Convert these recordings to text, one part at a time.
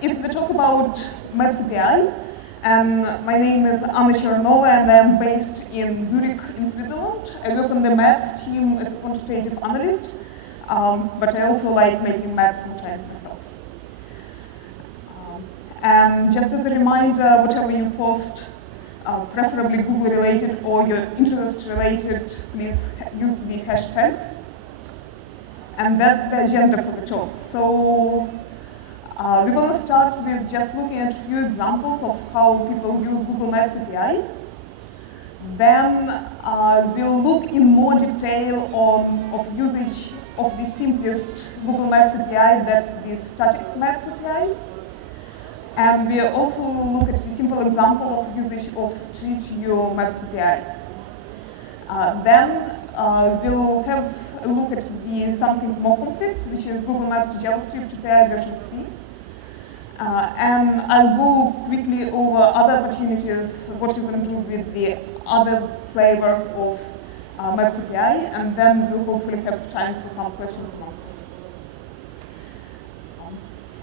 it's the talk about Maps API. And my name is Anna Chernova, and I'm based in Zurich, in Switzerland. I work on the Maps team as a quantitative analyst, but I also like making maps sometimes myself. And just as a reminder, whatever you post, preferably Google-related or your interest-related, please use the hashtag. And that's the agenda for the talk. So we're going to start with just looking at a few examples of how people use Google Maps API. Then we'll look in more detail of usage of the simplest Google Maps API, that's the static Maps API. And we'll also look at the simple example of usage of Street View Maps API. Then we'll have a look at the something more complex, which is Google Maps JavaScript API version 3. And I'll go quickly over other opportunities, what you can do with the other flavors of Maps API, and then we'll hopefully have time for some questions and answers.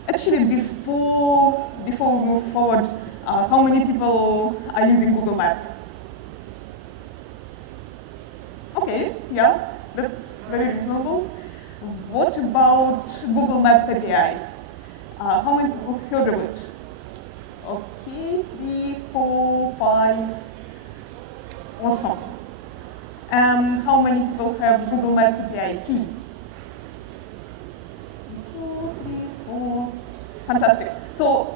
Actually, before we move forward, how many people are using Google Maps? Okay, yeah, that's very reasonable. What about Google Maps API? How many people heard of it? Okay, 3, 4, 5. Awesome. And how many people have Google Maps API key? 2, 3, 4. Fantastic. So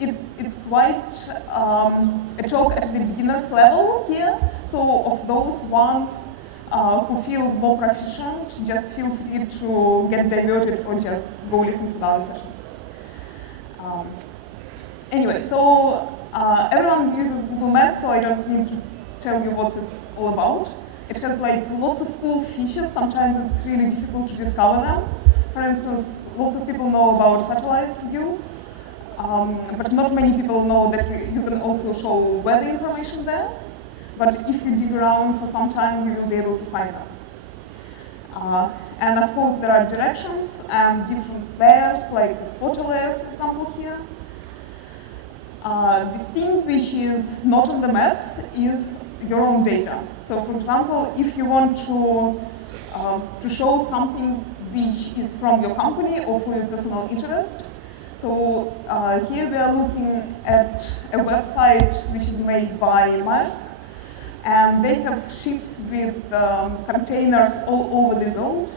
it's quite a talk at the beginner's level here. So of those ones who feel more proficient, just feel free to get diverted or just go listen to the other sessions. Anyway, so everyone uses Google Maps, so I don't need to tell you what's it all about. It has like lots of cool features. Sometimes it's really difficult to discover them. For instance, lots of people know about satellite view, but not many people know that you can also show weather information there. But if you dig around for some time, you will be able to find them. And of course, there are directions and different layers, like the photo layer, for example, here. The thing which is not on the maps is your own data. So, for example, if you want to show something which is from your company or for your personal interest, so here we are looking at a website which is made by Maersk. And they have ships with containers all over the world.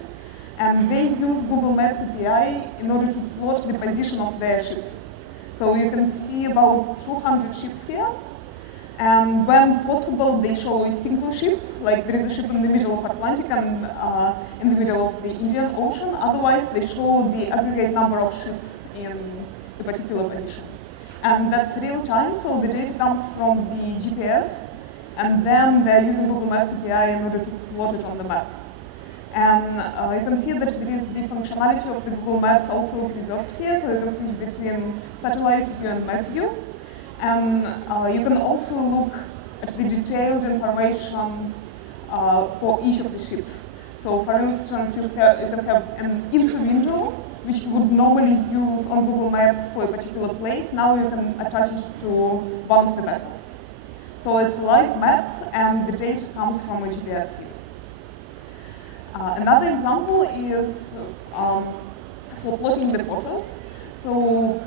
And they use Google Maps API in order to plot the position of their ships. So you can see about 200 ships here. And when possible, they show a single ship, like there is a ship in the middle of Atlantic and in the middle of the Indian Ocean. Otherwise, they show the aggregate number of ships in a particular position. And that's real time, so the data comes from the GPS. And then they're using Google Maps API in order to plot it on the map. And you can see that there is the functionality of the Google Maps also preserved here, so you can switch between satellite view and map view. And you can also look at the detailed information for each of the ships. So for instance, you can have an info window, which you would normally use on Google Maps for a particular place. Now you can attach it to one of the vessels. So it's a live map, and the data comes from a GPS view. Another example is for plotting the photos. So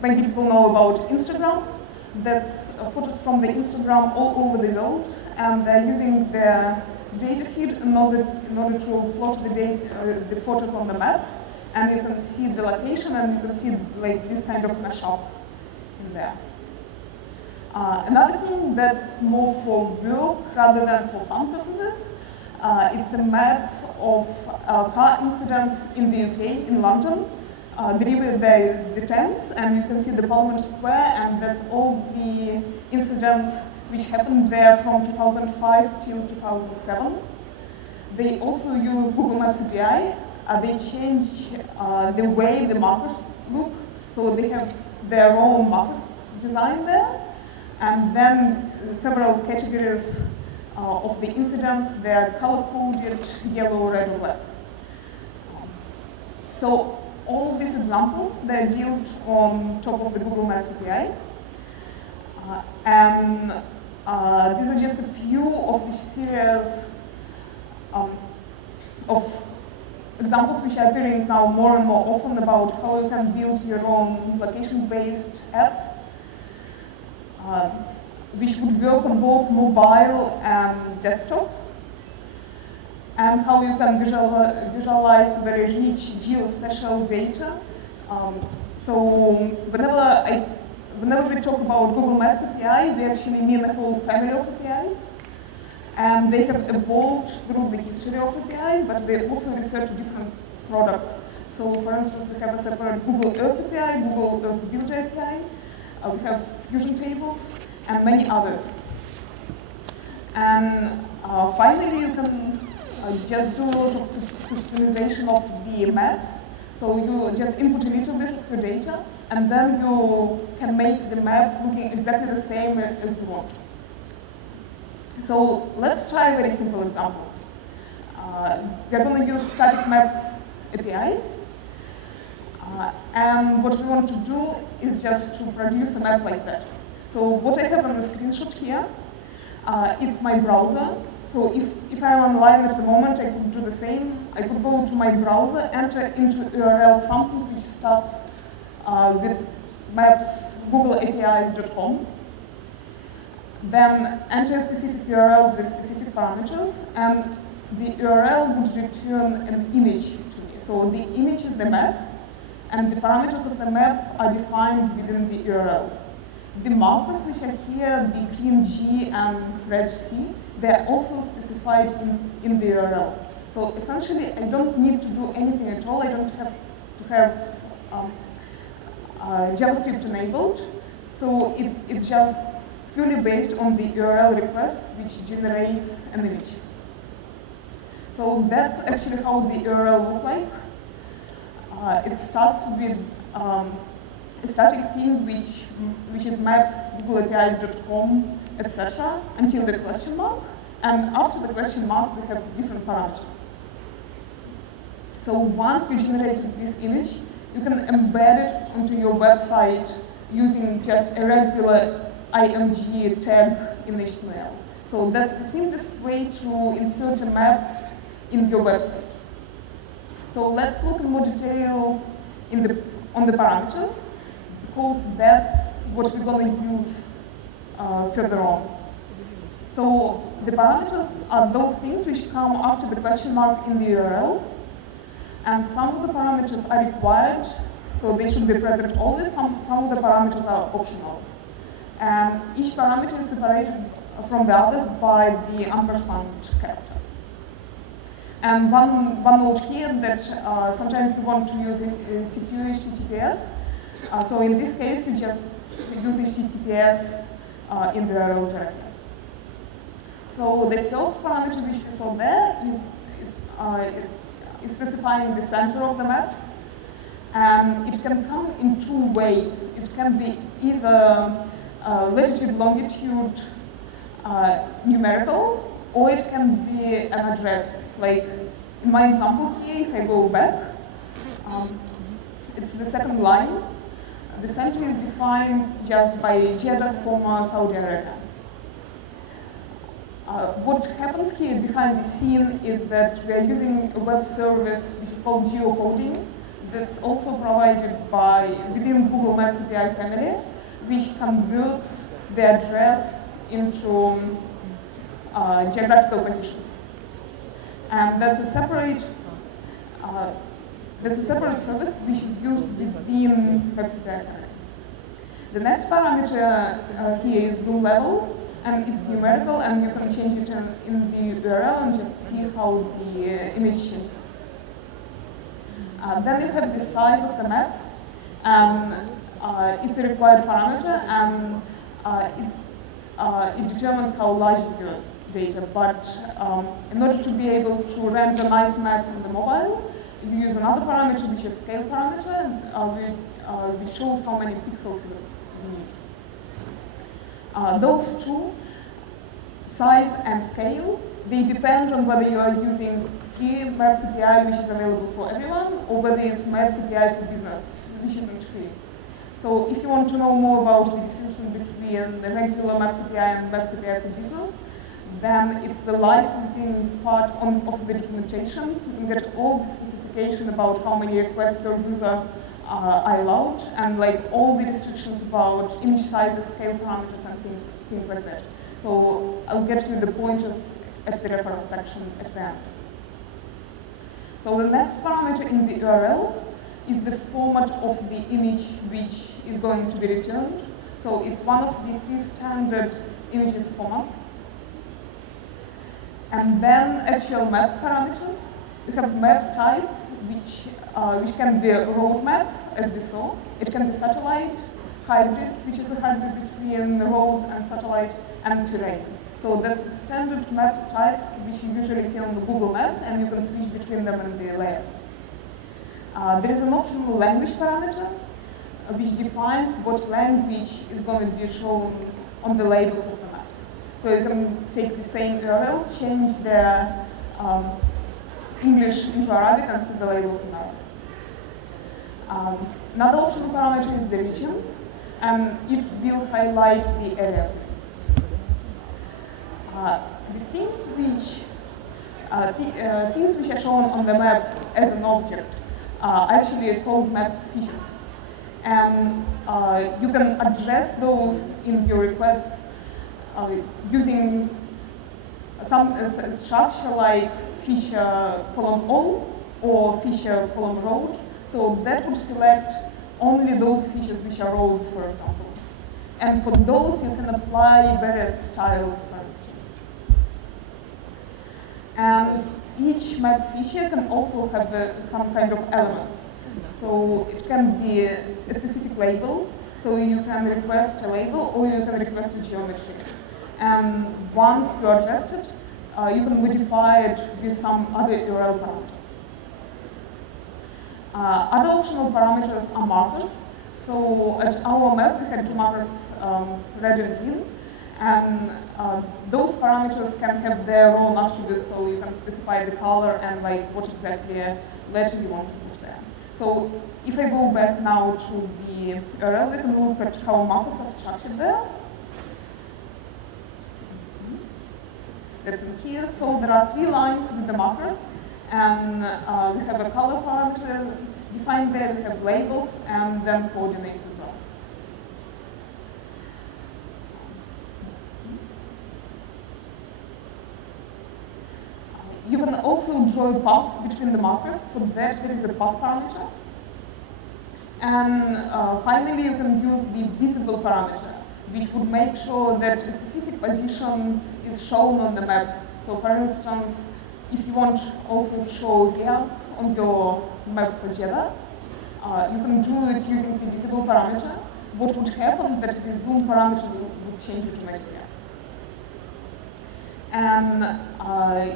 maybe people know about Instagram. That's photos from the Instagram all over the world, and they're using their data feed in order to plot the photos on the map. And you can see the location, and you can see like this kind of mashup in there. Another thing that's more for work rather than for fun purposes, it's a map of car incidents in the UK, in London. The river there is the Thames, and you can see the Parliament Square, and that's all the incidents which happened there from 2005 till 2007. They also use Google Maps API. They change the way the markers look, so they have their own markers designed there. And then several categories of the incidents, they are color-coded, yellow, red, or black. So all these examples, they're built on top of the Google Maps API. And these are just a few of the series of examples which are appearing now more and more often about how you can build your own location-based apps, which would work on both mobile and desktop, and how you can visualize very rich geospatial data. So whenever we talk about Google Maps API, we actually mean a whole family of APIs. And they have evolved through the history of APIs, but they also refer to different products. So for instance, we have a separate Google Earth API, Google Earth Builder API, we have Fusion Tables, and many others. And finally, you can just do a lot of customization of the maps. So you just input a little bit of your data, and then you can make the map looking exactly the same as you want. So let's try a very simple example. We're going to use Static Maps API. And what we want to do is just to produce a map like that. So what I have on the screenshot here, it's my browser. So if I'm online at the moment, I could do the same. I could go to my browser, enter into URL something which starts with maps googleapis.com. Then enter a specific URL with specific parameters, and the URL would return an image to me. So the image is the map, and the parameters of the map are defined within the URL. The markers which are here, the green G and red C, they are also specified in the URL. So essentially, I don't need to do anything at all. I don't have to have JavaScript enabled. So it's just purely based on the URL request, which generates an image. So that's actually how the URL looks like. It starts with a static thing, which is maps, googleapis.com, etc., until the question mark. And after the question mark, we have different parameters. So once you generated this image, you can embed it onto your website using just a regular IMG tag in HTML. So that's the simplest way to insert a map in your website. So let's look in more detail on the parameters, because that's what we're going to use further on. So the parameters are those things which come after the question mark in the URL, and some of the parameters are required, so they should be present always. Some of the parameters are optional. And each parameter is separated from the others by the ampersand character. And one note here that sometimes we want to use secure HTTPS. So in this case, we just use HTTPS in the URL directly. So the first parameter which we saw there is specifying the center of the map. And it can come in two ways. It can be either latitude, longitude, numerical, or it can be an address. Like in my example here, if I go back, it's the second line. The center is defined just by Jeddah, Saudi Arabia. What happens here behind the scene is that we are using a web service which is called geocoding, that's also provided within Google Maps API family, which converts the address into geographical positions. And that's a separate service which is used within Maps API family. The next parameter here is zoom level, and it's numerical, and you can change it in the URL and just see how the image changes. Then you have the size of the map, and it's a required parameter, and it determines how large is your data. But in order to be able to render nice maps on the mobile, you use another parameter, which is scale parameter, which shows how many pixels you need. Those two, size and scale, they depend on whether you are using free Maps API which is available for everyone, or whether it's Maps API for business, which isn't free. So if you want to know more about the distinction between the regular Maps API and Maps API for business, then it's the licensing part of the documentation. You can get all the specification about how many requests per user are allowed, and like all the restrictions about image sizes, scale parameters, and things like that. So I'll get you the pointers at the reference section at the end. So the next parameter in the URL is the format of the image which is going to be returned. So it's one of the 3 standard images formats. And then actual map parameters. We have map type, which can be a road map, as we saw. It can be satellite, hybrid, which is a hybrid between roads and satellite, and terrain. So that's the standard map types which you usually see on the Google Maps, and you can switch between them in the layers. There is an optional language parameter, which defines what language is going to be shown on the labels of the maps. So you can take the same URL, change the English into Arabic, and set the labels in Arabic. Another optional parameter is the region, and it will highlight the area. The things which are shown on the map as an object are actually called maps features. And you can address those in your requests using some structure like feature column all or feature column road. So that would select only those features which are roads, for example. And for those, you can apply various styles, for instance. And each map feature can also have some kind of elements. So it can be a specific label. So you can request a label, or you can request a geometry. And once you address it, you can modify it with some other URL parameters. Other optional parameters are markers. So at our map, we had 2 markers, red and green. And those parameters can have their own attributes, so you can specify the color and like what exactly letter you want to put there. So if I go back now to the URL, we can look at how markers are structured there. That's in here. So there are 3 lines with the markers, and we have a color parameter defined there, we have labels, and then coordinates as well. You can also draw a path between the markers. For that, there is a path parameter. And finally, you can use the visible parameter, which would make sure that a specific position is shown on the map. So for instance, if you want also to show Riyadh on your map for Jeddah, you can do it using the visible parameter. What would happen that the zoom parameter would change automatically. And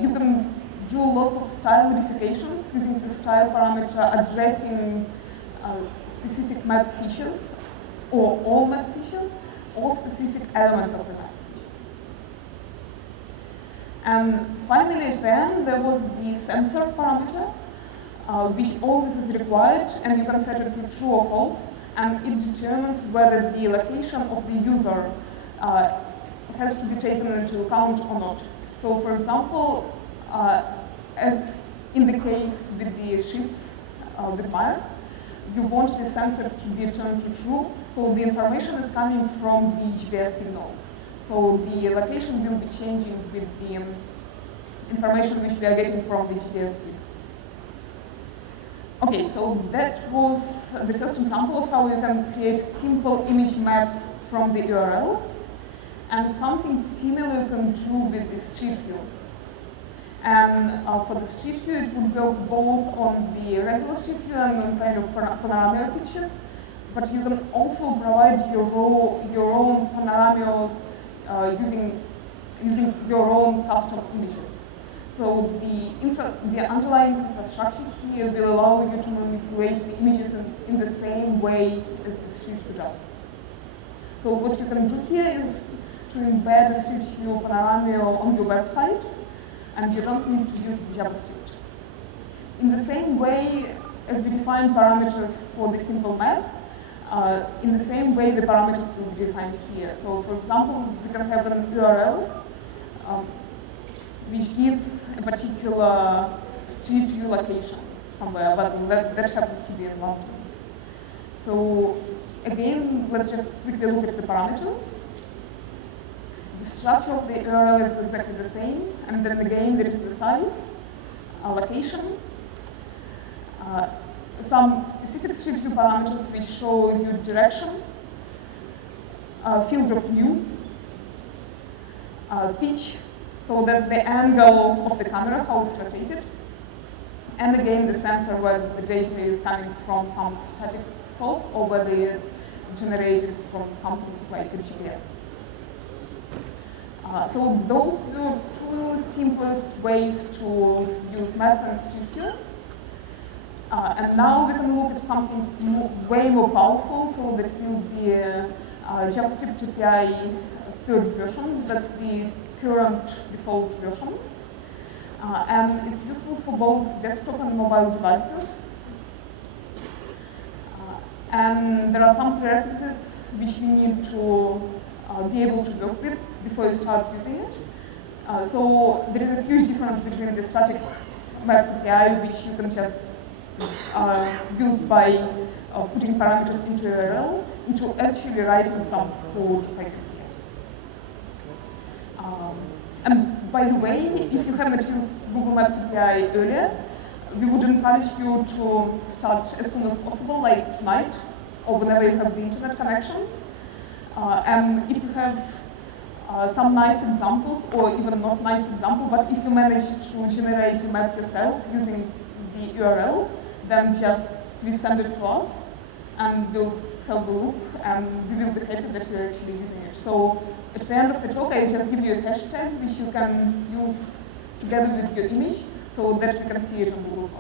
you can do lots of style modifications using the style parameter addressing specific map features, or all map features, or specific elements of the map features. And finally, at the end, there was the sensor parameter, which always is required, and you can set it to true or false, and it determines whether the location of the user has to be taken into account or not. So, for example, as in the case with the ships with wires, you want the sensor to be turned to true, so the information is coming from the GPS signal. So the location will be changing with the information which we are getting from the GPS feed. Okay, so that was the first example of how you can create a simple image map from the URL. And something similar you can do with the street view. And for the street view, it would work both on the regular street view and on kind of panorama pictures. But you can also provide your own panoramas using your own custom images. So the underlying infrastructure here will allow you to manipulate the images in the same way as the street view does. So what you can do here is to embed a street view panorama on your website, and you don't need to use the JavaScript. in the same way as we define parameters for the simple map, in the same way the parameters will be defined here. So for example, we can have an URL which gives a particular street view location somewhere, but that happens to be in London. So again, let's just quickly look at the parameters. The structure of the URL is exactly the same, and then again there is the size, location, some specific street view parameters which show you direction, field of view, pitch, so that's the angle of the camera, how it's rotated, and again the sensor whether the data is coming from some static source or whether it's generated from something like a GPS. So those were two simplest ways to use maps and street view. And now we can look at something way more powerful, so that will be a JavaScript API third version. That's the current default version. And it's useful for both desktop and mobile devices. And there are some prerequisites which you need to be able to work with before you start using it. So there is a huge difference between the static maps API, which you can just use by putting parameters into URL, into actually writing some code like here. And by the way, if you haven't used Google Maps API earlier, we would encourage you to start as soon as possible, like tonight, or whenever you have the internet connection. And if you have some nice examples, or even not nice example, but if you manage to generate a map yourself using the URL, then just please send it to us, and we'll have a look, and we will be happy that you're actually using it. So at the end of the talk, I just give you a hashtag which you can use together with your image, so that we can see it on Google+.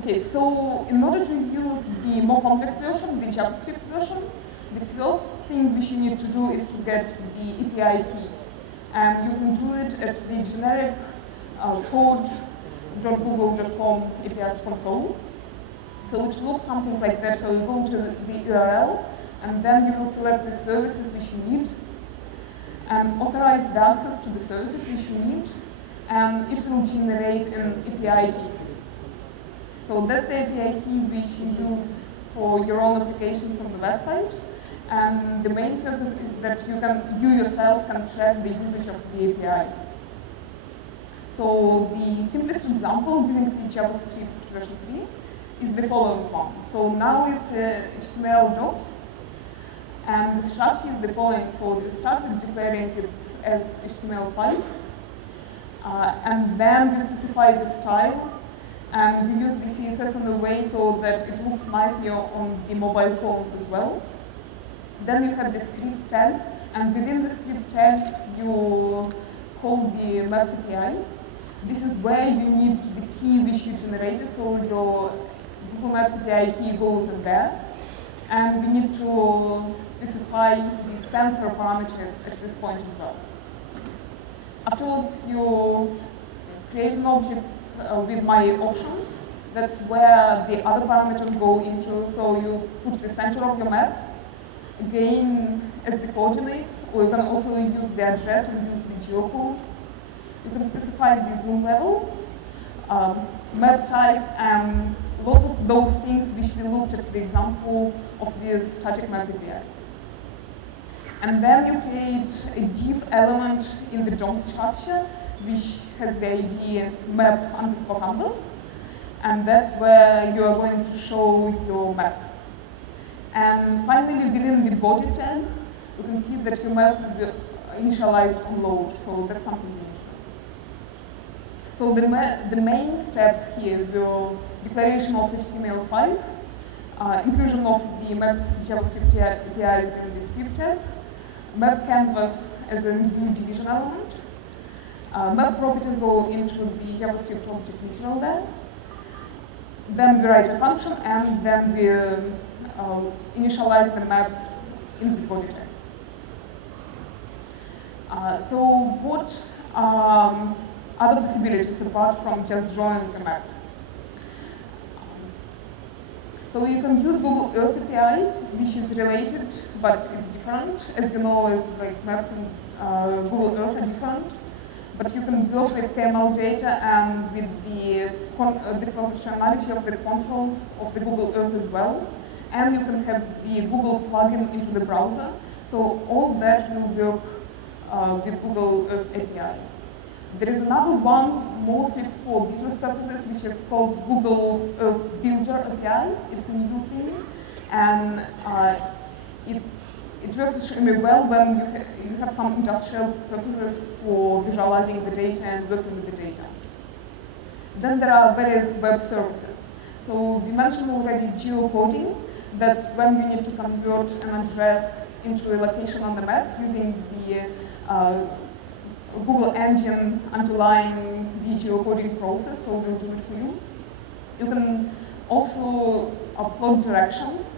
Okay, so in order to use the more complex version, the JavaScript version, the first thing which you need to do is to get the API key. And you can do it at the generic code.google.com APIs console. So it looks something like that. So you go to the URL, and then you will select the services which you need, and authorize the access to the services which you need, and it will generate an API key. So that's the API key which you use for your own applications on the website. And the main purpose is that you yourself can track the usage of the API. So the simplest example using the JavaScript version 3 is the following one. So now it's a HTML doc, and the structure is the following. So you start with declaring it as HTML5, and then you specify the style, and you use the CSS in a way so that it looks nicely on the mobile phones as well. Then you have the script tag, and within the script tag, you call the Maps API. This is where you need the key which you generated, so your Google Maps API key goes in there. And we need to specify the sensor parameter at this point as well. Afterwards, you create an object with my options. That's where the other parameters go into. So you put the center of your map, again as the coordinates, or you can also use the address and use the geocode. You can specify the zoom level, map type, and lots of those things which we looked at the example of this static map API. And then you create a div element in the DOM structure, which has the ID map_canvas, and that's where you are going to show your map. And finally, within the body tag, you can see that your map will be initialized on load, so that's something you need to do. So the main steps here were declaration of HTML5, inclusion of the maps JavaScript API within the script tag, map canvas as a new division element, map properties go into the JavaScript object material there. Then we write a function, and then we initialize the map in the body tag. So what other possibilities apart from just drawing a map. So you can use Google Earth API, which is related, but it's different. As you know, as like maps and Google Earth are different. But you can work with KML data and with the functionality of the controls of the Google Earth as well. And you can have the Google plugin into the browser. So all that will work with Google Earth API. There is another one, mostly for business purposes, which is called Google Earth Builder API. It's a new thing, and it works extremely well when you have some industrial purposes for visualizing the data and working with the data. Then there are various web services. So we mentioned already geocoding. That's when we need to convert an address into a location on the map using the Google engine underlying the geocoding process, so we'll do it for you. You can also upload directions.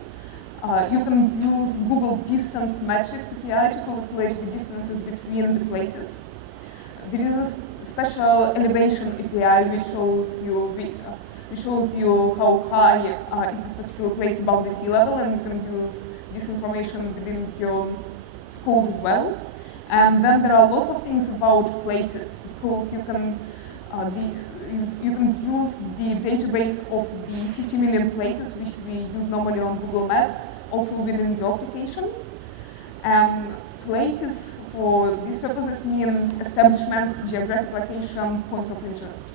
You can use Google Distance Metrics API to calculate the distances between the places. There is a special elevation API which shows you how high is this particular place above the sea level, and you can use this information within your code as well. And then there are lots of things about places, because you can use the database of the 50 million places which we use normally on Google Maps, also within your application. And places for these purposes mean establishments, geographic location, points of interest.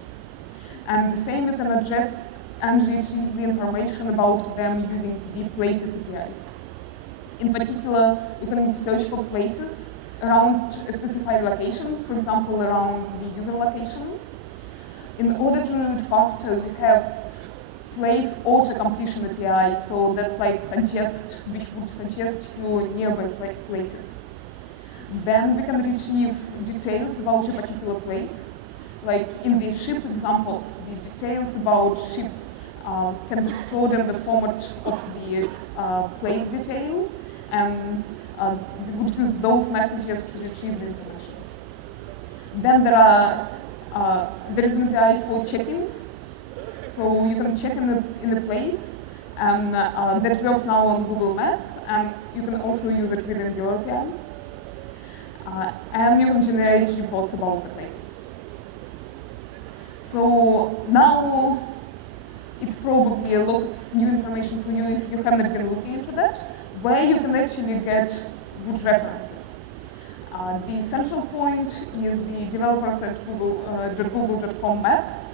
And the same you can address and retrieve the information about them using the Places API. In particular, you can search for places around a specified location, for example, around the user location. In order to do it faster, we have place auto-completion API, so that's like suggest, which would suggest you nearby places. Then we can retrieve details about a particular place. Like in the ship examples, the details about ship can be stored in the format of the place detail, and we would use those messages to retrieve the information. Then there is an API for check-ins. So you can check in the place, and that works now on Google Maps, and you can also use it within your API. And you can generate reports about the places. So now it's probably a lot of new information for you if you haven't been looking into that, where you can actually get good references. The central point is the developers at google.com maps.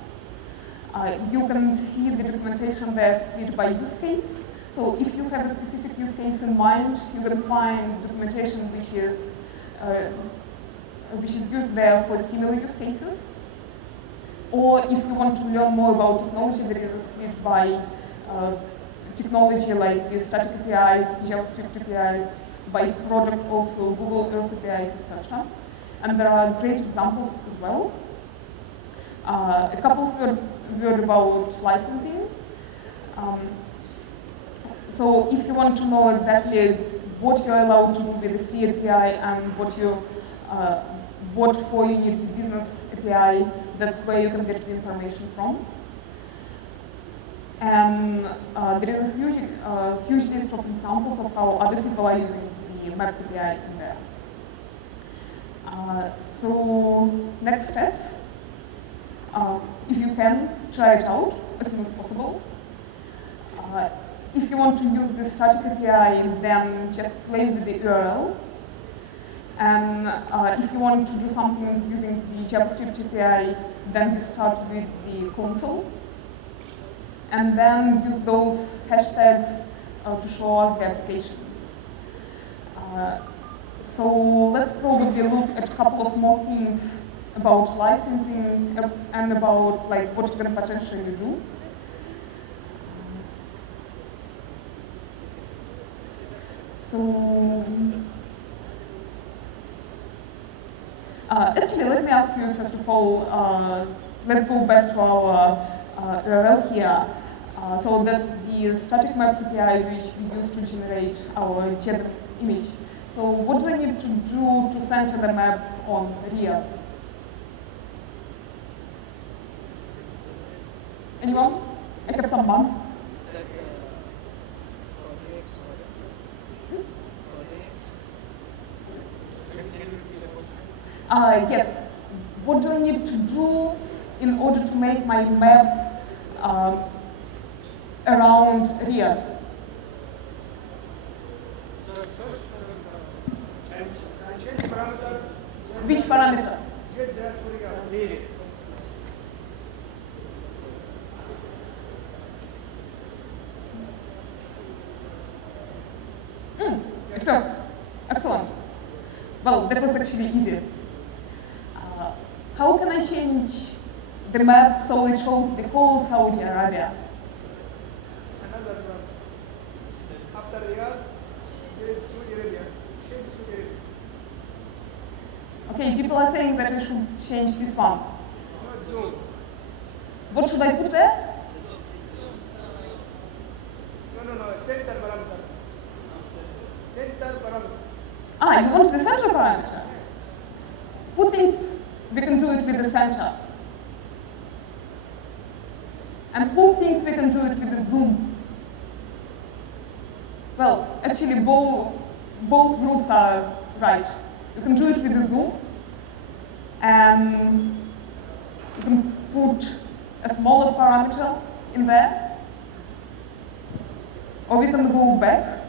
You can see the documentation there split by use case. So if you have a specific use case in mind, you can find documentation which is used there for similar use cases. Or if you want to learn more about technology, there is a split by technology like the static APIs, JavaScript APIs, by product also, Google Earth APIs, etc. And there are great examples as well. A couple of words about licensing. So if you want to know exactly what you're allowed to do with the free API and what for you need the business API, that's where you can get the information from. And there is a huge list of examples of how other people are using the Maps API in there. So next steps. If you can, try it out as soon as possible. If you want to use the static API, then just play with the URL. And if you want to do something using the JavaScript API, then you start with the console. And then use those hashtags to show us the application. So let's probably look at a couple of more things about licensing and about like what you can potentially do. So actually, let me ask you first of all. Let's go back to our URL here. So that's the static maps API which we use to generate our jet image. So what do I need to do to center the map on real? Anyone? I have some months. Yes. What do I need to do in order to make my map around Riyadh? Which parameter? It works. Excellent. Well, that was actually easy. How can I change the map so it shows the whole Saudi Arabia? Another one. After Riyadh, there is Saudi Arabia. Change Saudi Arabia. Okay, people are saying that I should change this one. Not zone. What should I put there? No. Center parameter. Center parameter. Ah, you want the center parameter? Who thinks we can do it with the center? And who thinks we can do it with the zoom? Well, actually both groups are right. You can do it with the zoom, and you can put a smaller parameter in there, or we can go back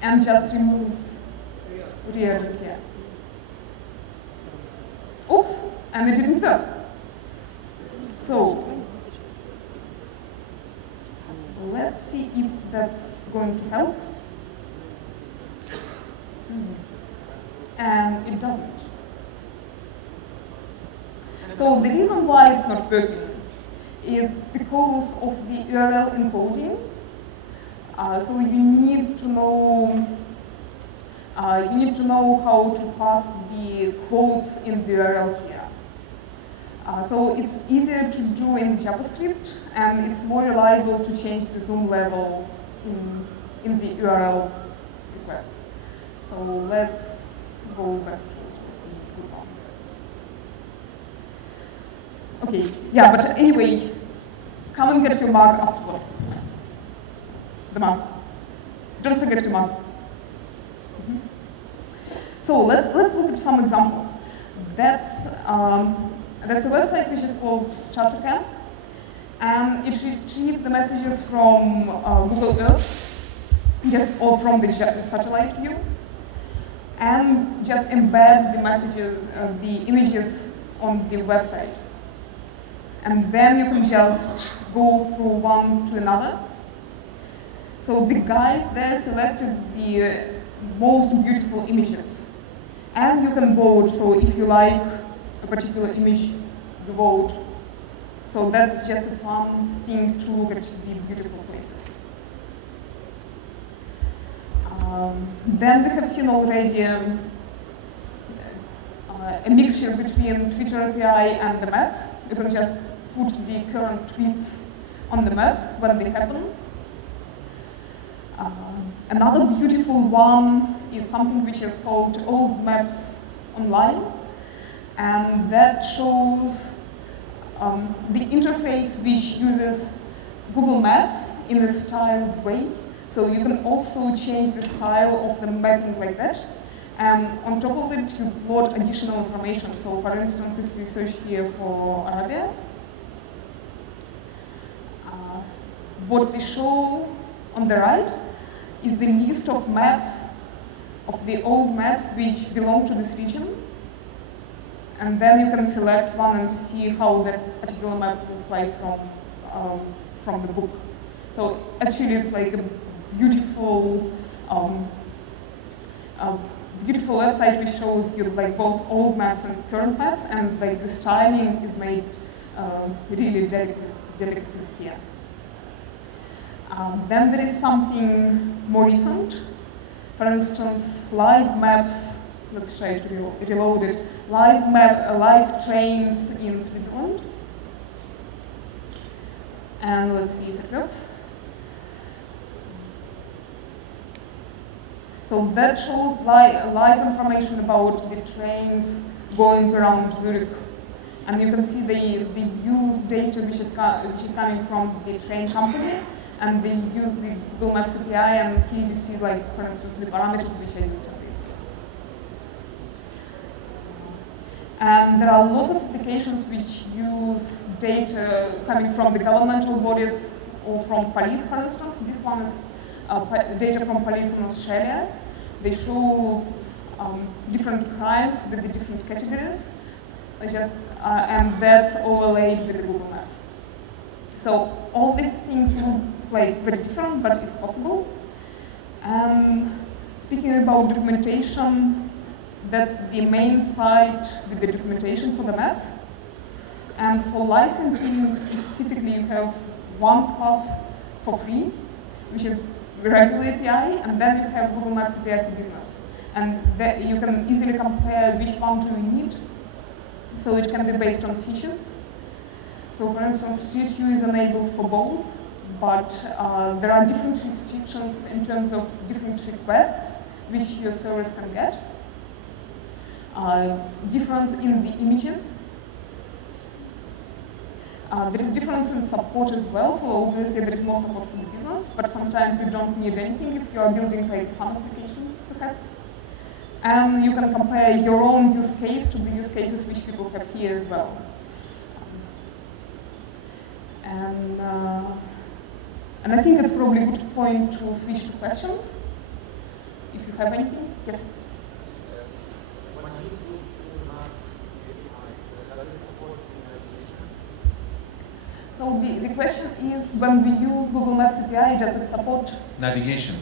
and just remove Riyadh here. Oops, and it didn't work. So, let's see if that's going to help. And it doesn't. So the reason why it's not working is because of the URL encoding. So you need to know how to pass the codes in the URL here. So it's easier to do in JavaScript, and it's more reliable to change the zoom level in the URL requests. So let's go back to this good one. Okay, yeah, but anyway, come and get your mug afterwards. The mug. Don't forget your mug. So let's look at some examples. That's a website which is called StarterCamp, and it retrieves the messages from Google Earth, or from the satellite view, and just embeds the messages, the images on the website. And then you can just go through one to another. So the guys there selected the most beautiful images. And you can vote, so if you like a particular image, you vote. So that's just a fun thing to look at the beautiful places. Then we have seen already a mixture between Twitter API and the maps. You can just put the current tweets on the map when they happen. Another beautiful one is something which is called Old Maps Online, and that shows the interface which uses Google Maps in a styled way. So you can also change the style of the mapping like that. And on top of it, you plot additional information. So for instance, if we search here for Arabia, what we show on the right is the list of maps, of the old maps which belong to this region. And then you can select one and see how that particular map looks like from the book. So actually it's like a beautiful beautiful website which shows you like both old maps and current maps, and like the styling is made really delicate here. Then there is something more recent. For instance, live maps. Let's try to reload it. Live trains in Switzerland. And let's see if it works. So that shows live information about the trains going around Zurich. And you can see they use data which is coming from the train company, and they use the Google Maps API, and here you see, like, for instance, the parameters which I used to read. And there are lots of applications which use data coming from the governmental bodies or from police, for instance. This one is data from police in Australia. They show different crimes with the different categories, and that's overlaid with the Google Maps. So all these things look like very different, but it's possible. And speaking about documentation, that's the main site with the documentation for the maps. And for licensing specifically, you have one class for free, which is regular API, and then you have Google Maps API for business. And you can easily compare which one do you need. So it can be based on features. So for instance, Street View is enabled for both, but there are different restrictions in terms of different requests which your service can get. Difference in the images. There is difference in support as well, so obviously there is more support for the business, but sometimes you don't need anything if you are building like a fun application, perhaps. And you can compare your own use case to the use cases which people have here as well. And I think it's probably a good point to switch to questions. If you have anything, yes? When you use Google Maps APIs, does it support navigation? So the question is, when we use Google Maps API, does it support navigation?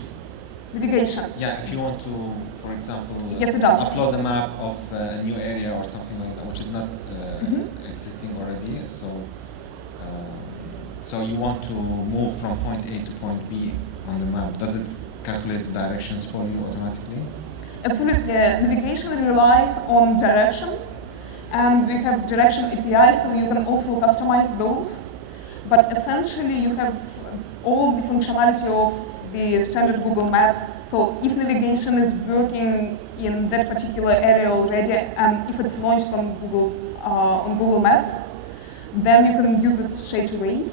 Navigation. Yeah, if you want to, for example, yes, it does. upload a map of a new area or something like that, which is not existing already. So you want to move from point A to point B on the map. Does it calculate the directions for you automatically? Absolutely. Navigation relies on directions, and we have direction API, so you can also customize those. But essentially, you have all the functionality of the standard Google Maps. So if navigation is working in that particular area already, and if it's launched on Google Maps, then you can use it straight away.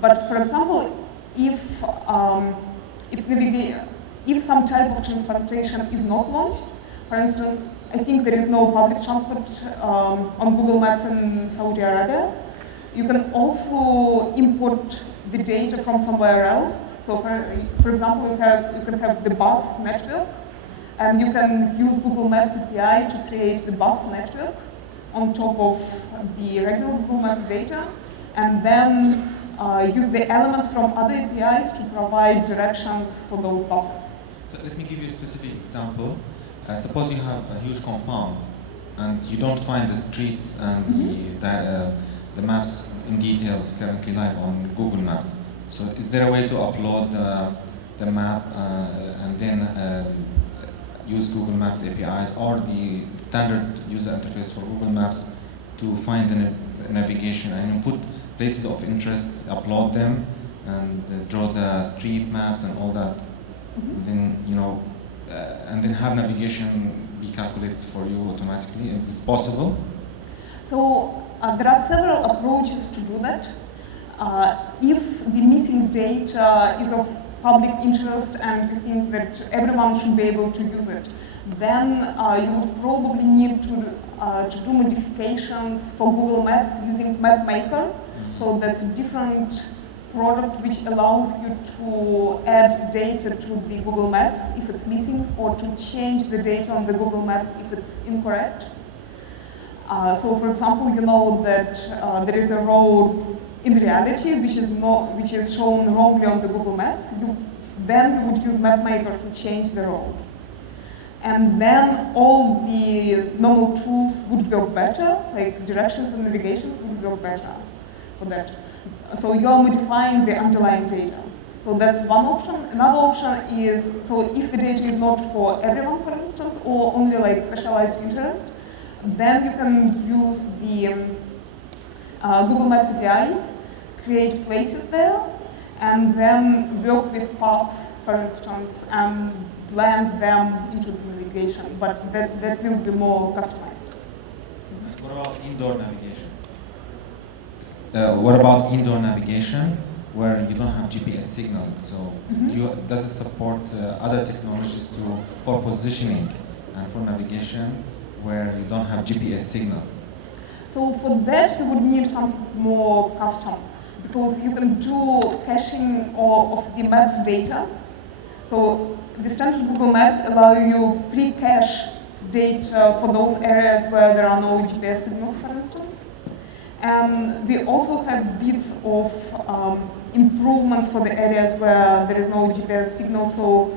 But for example, if some type of transportation is not launched, for instance, I think there is no public transport on Google Maps in Saudi Arabia, you can also import the data from somewhere else. So for example, you can have the bus network, and you can use Google Maps API to create the bus network on top of the regular Google Maps data, and then use the elements from other APIs to provide directions for those buses. So let me give you a specific example. Suppose you have a huge compound and you don't find the streets and the maps in details currently live on Google Maps. So is there a way to upload the map and then use Google Maps APIs or the standard user interface for Google Maps to find the navigation and put places of interest, upload them, and draw the street maps and all that? Then and then have navigation be calculated for you automatically. Is this possible? So there are several approaches to do that. If the missing data is of public interest and you think that everyone should be able to use it, then you would probably need to do modifications for Google Maps using MapMaker. So that's a different product which allows you to add data to the Google Maps if it's missing, or to change the data on the Google Maps if it's incorrect. So for example, you know that there is a road in reality which is shown wrongly on the Google Maps. Then you would use MapMaker to change the road. And then all the normal tools would work better, like directions and navigations would work better for that. So you are modifying the underlying data. So that's one option. Another option is, so if the data is not for everyone, for instance, or only like specialized interest, then you can use the Google Maps API, create places there, and then work with paths, for instance, and blend them into the navigation. But that will be more customized. What about indoor navigation? what about indoor navigation, where you don't have GPS signal? So does it support other technologies for positioning and for navigation, where you don't have GPS signal? So for that, you would need something more custom, because you can do caching of the maps data. So the standard Google Maps allow you pre-cache data for those areas where there are no GPS signals, for instance. And we also have bits of improvements for the areas where there is no GPS signal. So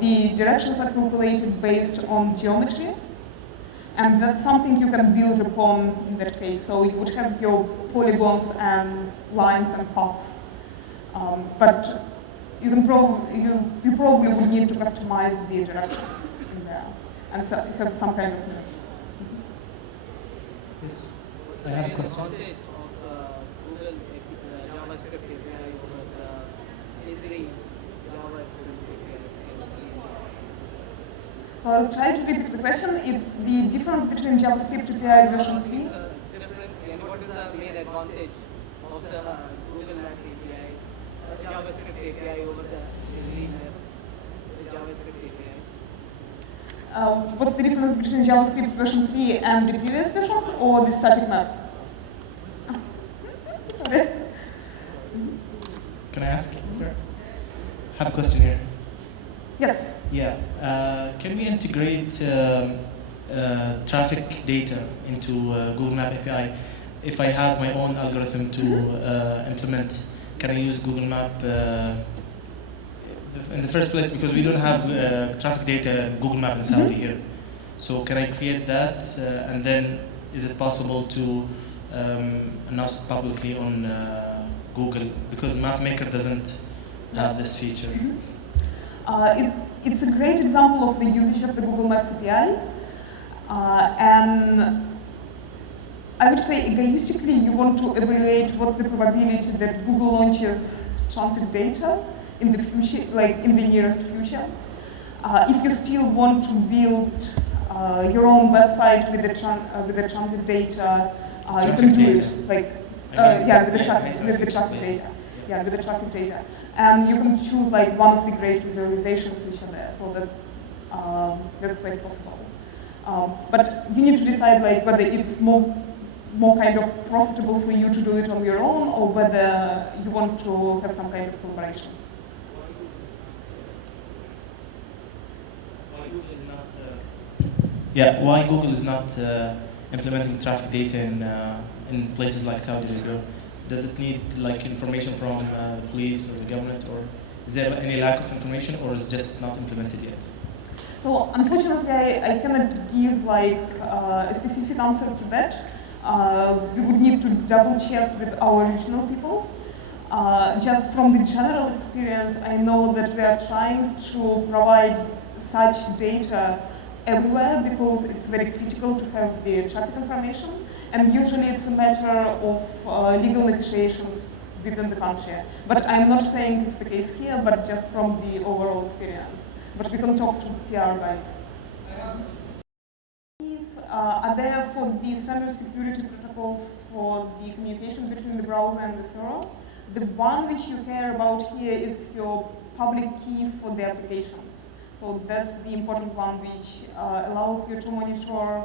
the directions are calculated based on geometry. And that's something you can build upon in that case. So you would have your polygons and lines and paths. But you can you probably would need to customize the directions in there and so have some kind of mesh. Yes, I have a question. Google JavaScript API over the easily JavaScript API. So I'll try to repeat the question. It's the difference between JavaScript API version 3. Difference, and what is the main advantage of the Google Map API, JavaScript API over the JavaScript API? What's the difference between JavaScript version 3 and the previous versions, or the static map? Sorry. Can I ask? I have a question here. Yes. Yeah. Can we integrate traffic data into Google Map API? If I have my own algorithm to implement, can I use Google Map in the first place? Because we don't have traffic data Google Map in Saudi here. So can I create that? And then is it possible to announce it publicly on Google? Because MapMaker doesn't have this feature. It's a great example of the usage of the Google Maps API. And I would say egoistically, you want to evaluate what's the probability that Google launches transit data in the future, like in the nearest future. If you still want to build your own website with the transit data, you can do it. Like, with the traffic data. Yeah, with the traffic data. And you can choose like one of the great visualizations which are there, so that that's quite possible. But you need to decide like whether it's more kind of profitable for you to do it on your own, or whether you want to have some kind of collaboration. Why Google is not implementing traffic data in places like Saudi Arabia? Does it need like information from the police or the government, or is there any lack of information, or is it just not implemented yet? So unfortunately, I cannot give like a specific answer to that. We would need to double check with our regional people. Just from the general experience, I know that we are trying to provide such data everywhere because it's very critical to have the traffic information. And usually it's a matter of legal negotiations within the country. But I'm not saying it's the case here, but just from the overall experience. But we can talk to PR guys. These are there for the standard security protocols for the communication between the browser and the server. The one which you care about here is your public key for the applications. So that's the important one which allows you to monitor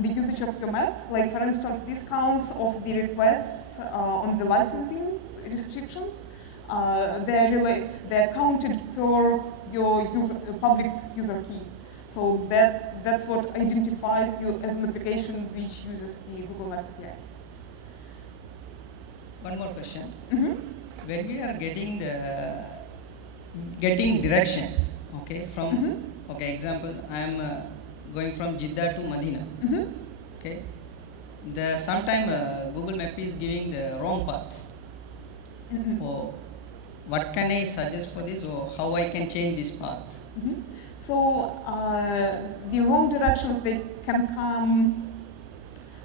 the usage of your map. Like for instance, discounts of the requests on the licensing restrictions, they're counted per your public user key. So that's what identifies you as an application which uses the Google Maps API. One more question. When we are getting directions, okay, from example, I am going from Jeddah to Medina. Okay, sometime Google Map is giving the wrong path. Or what can I suggest for this, or how I can change this path? So the wrong directions, they can come.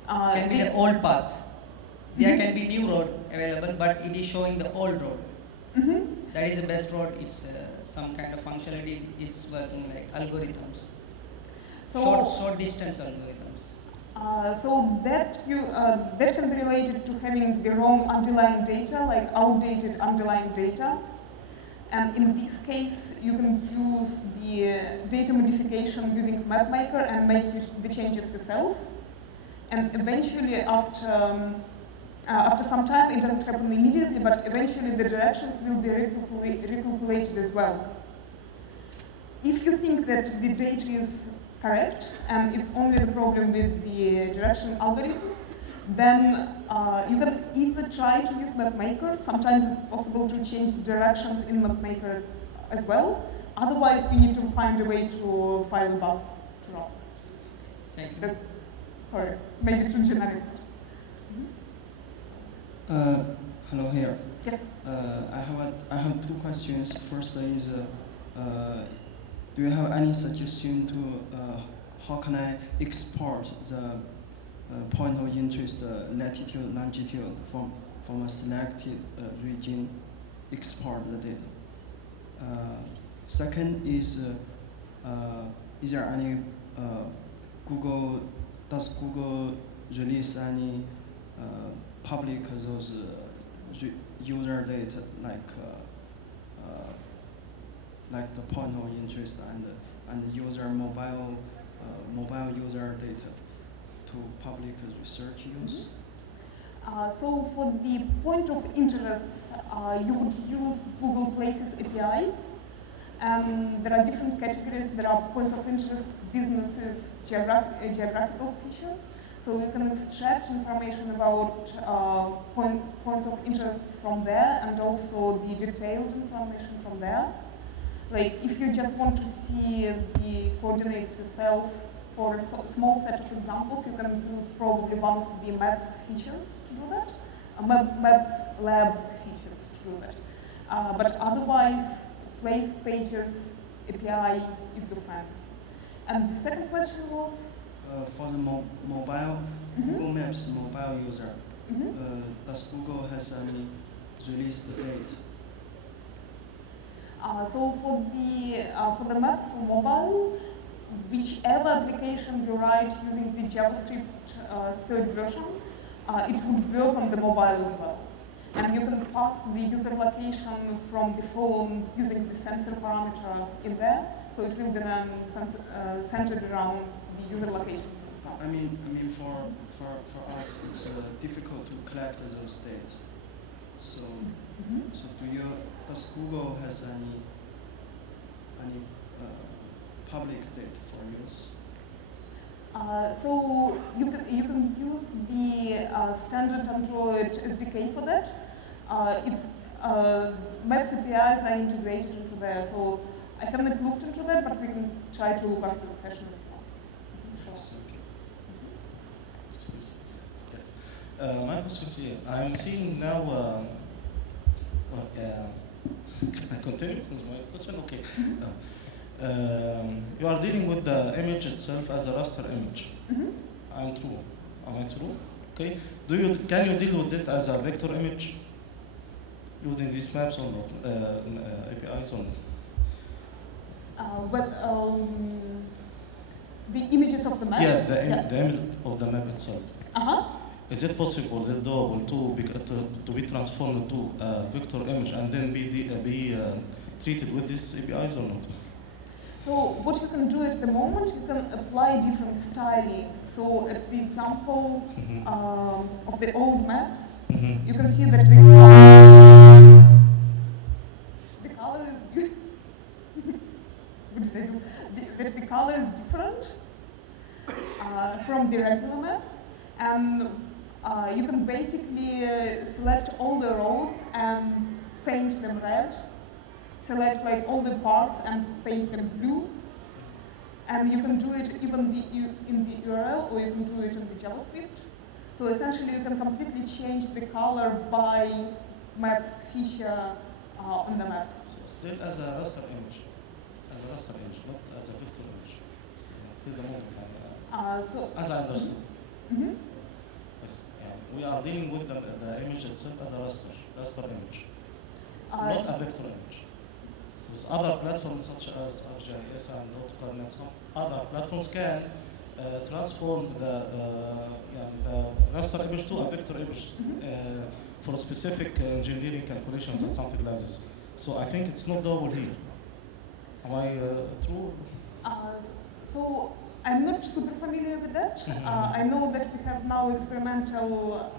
Can be the old path. There can be new road available, but it is showing the old road. That is the best road. It's some kind of functionality. It's working like algorithms. So short distance algorithms. So that that can be related to having the wrong underlying data, like outdated underlying data. And in this case, you can use the data modification using MapMaker and make the changes yourself. And eventually, after some time, it doesn't happen immediately, but eventually the directions will be recalculated as well. If you think that the data is correct and it's only the problem with the direction algorithm, then you can either try to use MapMaker. Sometimes it's possible to change directions in MapMaker as well. Otherwise, you need to find a way to file above to ROS. Thank you. Sorry, maybe too generic. Hello here. Yes. I have two questions. First is, do you have any suggestion to how can I export the point of interest latitude, longitude from a selected region? Export the data. Second is there any does Google release any public those user data like the point of interest and user mobile user data to public research use? So for the point of interests, you would use Google Places API. There are different categories. There are points of interest, businesses, geographical features. So you can extract information about points of interest from there and also the detailed information from there. Like if you just want to see the coordinates yourself for a small set of examples, you can use probably one of the Maps features to do that, Maps Labs features to do that. But otherwise, Place Pages API is the friend. And the second question was? For the mobile, Google Maps mobile user, does Google has any release date? So for the maps for mobile, whichever application you write using the JavaScript third version, it would work on the mobile as well. And you can pass the user location from the phone using the sensor parameter in there, so it will be then centered around the user location, for example. I mean, for us, it's difficult to collect those data. So, so does Google has any public data for use? So you can use the standard Android SDK for that. Maps APIs are integrated into there, so I haven't looked into that, but we can try to look after the session if you want. Sure. Yes. My question is here. I'm seeing now. Can I continue with my question? Okay. You are dealing with the image itself as a raster image. I'm true. Am I true? Okay. Can you deal with it as a vector image using these maps or not? APIs or not? The images of the map? Yeah, the image of the map itself. Is it possible, is it doable to be transformed to a vector image and then be treated with these APIs or not? So what you can do at the moment, you can apply different styling. So at the example of the old maps, you can see that the color is that the color is different from the regular maps, and you can basically select all the roads and paint them red. Select like all the parks and paint them blue. And you can do it even in the URL, or you can do it in the JavaScript. So essentially you can completely change the color by maps feature on the maps. So still as a raster image, not as a vector image, till the moment. As I understood. Yes, we are dealing with the image itself as a raster image, not a vector image. With other platforms such as ArcGIS and AutoCAD and some other platforms can transform the raster image to a vector image for specific engineering calculations and something like this. So I think it's not doable here. Am I true? So I'm not super familiar with that. I know that we have now experimental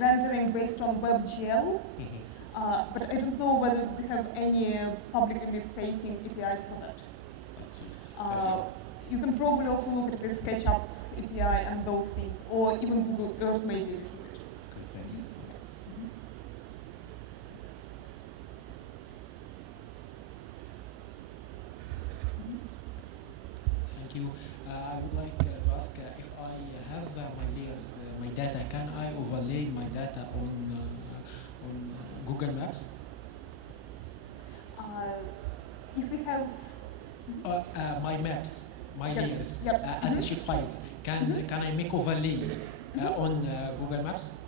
rendering based on WebGL, but I don't know whether we have any publicly facing APIs for that. You can probably also look at the SketchUp API and those things, or even Google Earth maybe. Thank you. I would like to ask if I have my layers, my data, can I overlay my data on Google Maps? If we have my maps, my layers, yep. as the shift files, can I make overlay on Google Maps?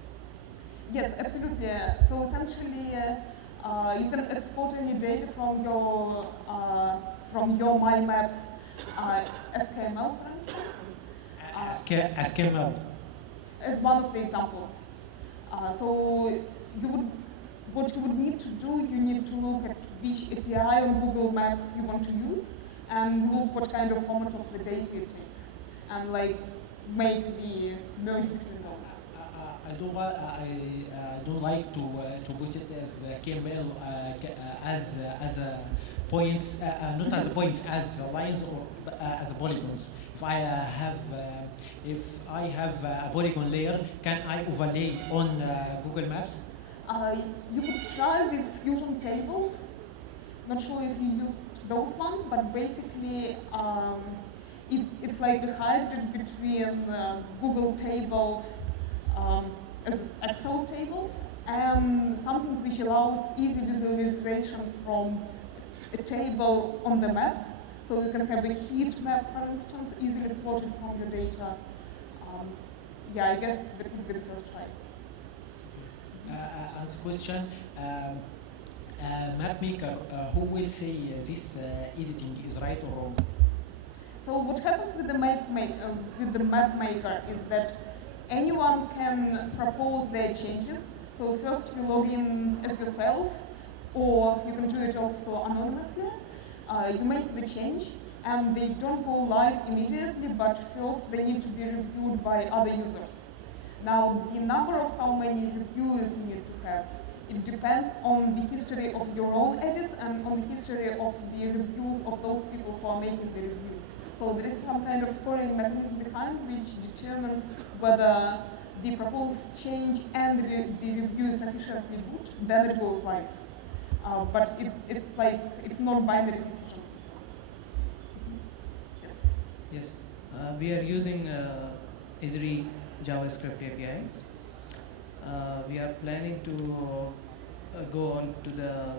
Yes, absolutely. So essentially, you can export any data from your My Maps SKML, for instance. SKML. As one of the examples. So what you would need to do, you need to look at which API on Google Maps you want to use, and look what kind of format of the data it takes, and like make the merge between those. I don't like to put it as KML as a points, not as points, as lines or as polygons. If I have a polygon layer, can I overlay on Google Maps? You could try with fusion tables. Not sure if you used those ones, but basically it's like a hybrid between Google tables as Excel tables and something which allows easy visualization from a table on the map. So you can have a heat map, for instance, easily plotted from your data. Yeah, I guess that would be the first try. As a question, map maker, who will say this editing is right or wrong? So what happens with the map maker is that anyone can propose their changes. So first you log in as yourself, or you can do it also anonymously. You make the change, and they don't go live immediately, but first they need to be reviewed by other users. Now, the number of how many reviewers you need to have, it depends on the history of your own edits and on the history of the reviews of those people who are making the review. So there is some kind of scoring mechanism behind which determines whether the proposed change and the review is sufficiently good, then it goes live. But it's not binary decision. Yes? Yes. We are using Esri JavaScript APIs. We are planning to go on to the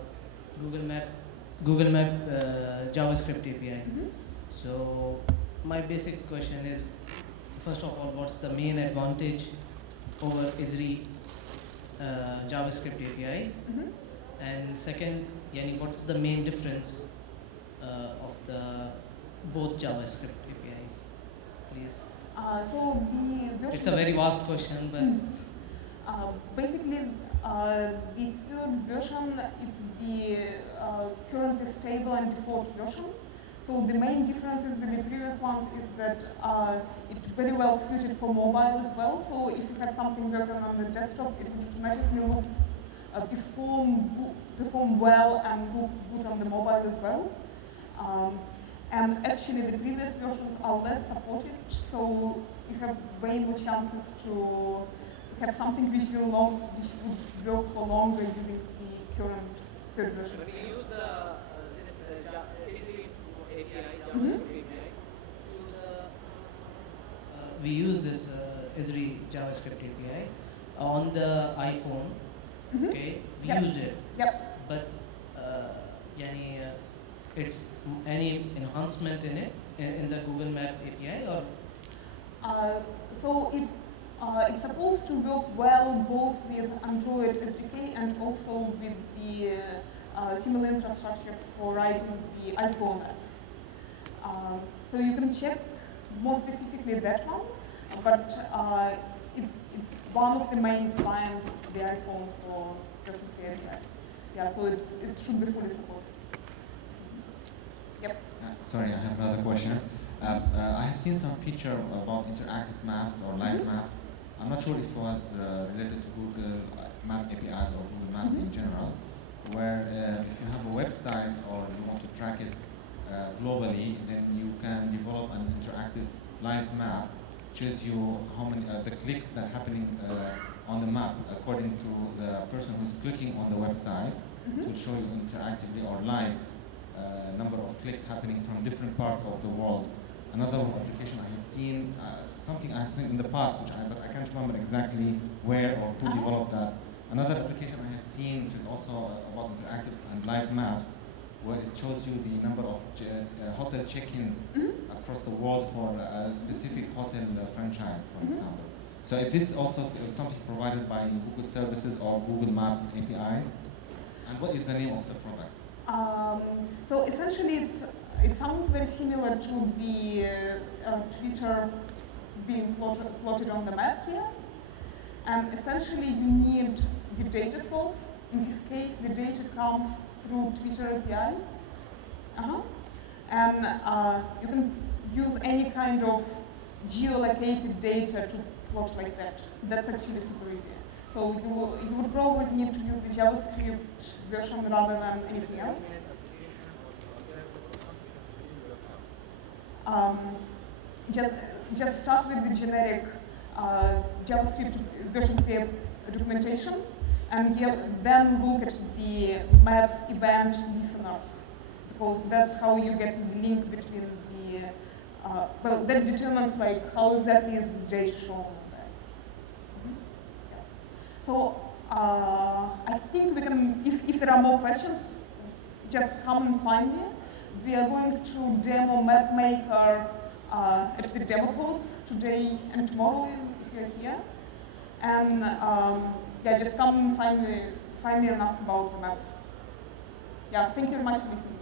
Google Map JavaScript API. So my basic question is, first of all, what's the main advantage over Esri JavaScript API? And second, what's the main difference of the both JavaScript APIs, please? So the version it's a very vast question, but basically the third version it's the currently stable and default version. So the main differences with the previous ones is that it's very well suited for mobile as well. So if you have something working on the desktop, it will automatically look perform well and look good on the mobile as well. And actually the previous versions are less supported, so you have way more chances to have something which would work for longer using the current third version. But you use this API, JavaScript API. we use this Esri JavaScript API on the iPhone. Okay, we used it. But it's any enhancement in it in the Google Map API or? So it's supposed to work well both with Android SDK and also with the similar infrastructure for writing the iPhone apps. So you can check more specifically that one, but it's one of the main clients, the iPhone for version 3 API. Yeah, so it should be fully supported. Yep. Sorry, I have another question. I have seen some feature about interactive maps or live maps. I'm not sure if it was related to Google Map APIs or Google Maps in general, where if you have a website or you want to track it globally, then you can develop an interactive live map, shows you how many the clicks that are happening on the map according to the person who's clicking on the website. To show you interactively or live number of clicks happening from different parts of the world. Another application I have seen, something I have seen in the past, but I can't remember exactly where or who developed that. Another application I have seen, which is also about interactive and live maps, where it shows you the number of hotel check-ins across the world for a specific hotel franchise, for example. So is this also something provided by Google Services or Google Maps APIs? And what is the name of the product? So essentially, it sounds very similar to the Twitter being plotted on the map here. And essentially, you need the data source. In this case, the data comes through Twitter API. And you can use any kind of geolocated data to plot like that. That's actually super easy. So you would probably need to use the JavaScript version rather than anything else. Just start with the generic JavaScript version 3 documentation, and then look at the maps event listeners, because that's how you get the link between the, well, that determines like how exactly is this data shown. So I think we can, if there are more questions, just come and find me. We are going to demo MapMaker at the demo pods today and tomorrow if you're here. And yeah, just come and find me and ask about the maps. Yeah, thank you very much for listening.